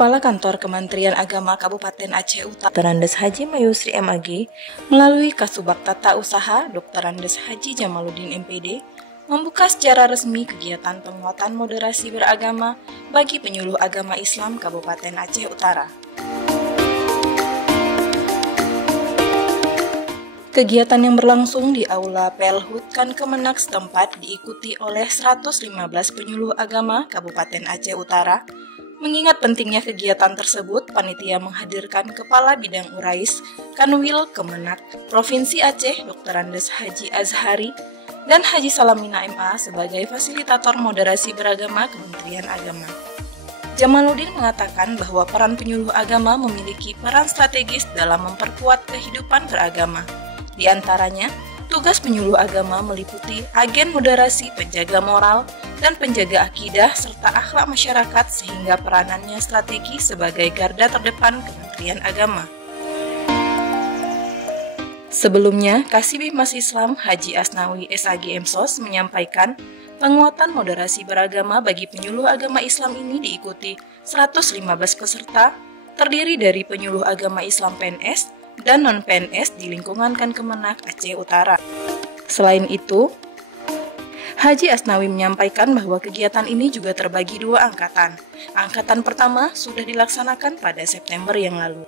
Kepala Kantor Kementerian Agama Kabupaten Aceh Utara, Dr. Andes Haji Mayusri MAG, melalui Kasubag Tata Usaha Dr. Andes Haji Jamaluddin MPD, membuka secara resmi kegiatan penguatan moderasi beragama bagi penyuluh agama Islam Kabupaten Aceh Utara. Kegiatan yang berlangsung di Aula Pelhut Kan Kemenak setempat diikuti oleh 115 penyuluh agama Kabupaten Aceh Utara. Mengingat pentingnya kegiatan tersebut, panitia menghadirkan Kepala Bidang Urais Kanwil Kemenak Provinsi Aceh Dr. Andes Haji Azhari dan Haji Salamina MA sebagai fasilitator moderasi beragama Kementerian Agama. Jamaluddin mengatakan bahwa peran penyuluh agama memiliki peran strategis dalam memperkuat kehidupan beragama. Di antaranya, tugas penyuluh agama meliputi agen moderasi, penjaga moral, dan penjaga akidah serta akhlak masyarakat sehingga peranannya strategi sebagai garda terdepan Kementerian Agama. Sebelumnya, Kasibih Mas Islam Haji Asnawi SAG MSOS menyampaikan penguatan moderasi beragama bagi penyuluh agama Islam ini diikuti 115 peserta, terdiri dari penyuluh agama Islam PNS dan non-PNS di lingkungan Kan Kemenak Aceh Utara. Selain itu, Haji Asnawi menyampaikan bahwa kegiatan ini juga terbagi dua angkatan. Angkatan pertama sudah dilaksanakan pada September yang lalu.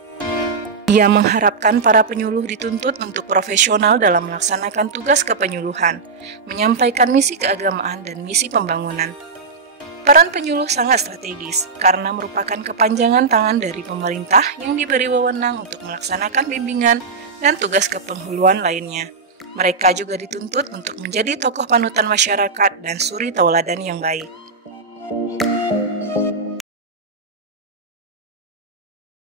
Ia mengharapkan para penyuluh dituntut untuk profesional dalam melaksanakan tugas kepenyuluhan, menyampaikan misi keagamaan dan misi pembangunan. Peran penyuluh sangat strategis karena merupakan kepanjangan tangan dari pemerintah yang diberi wewenang untuk melaksanakan bimbingan dan tugas kepenghuluan lainnya. Mereka juga dituntut untuk menjadi tokoh panutan masyarakat dan suri tauladan yang baik.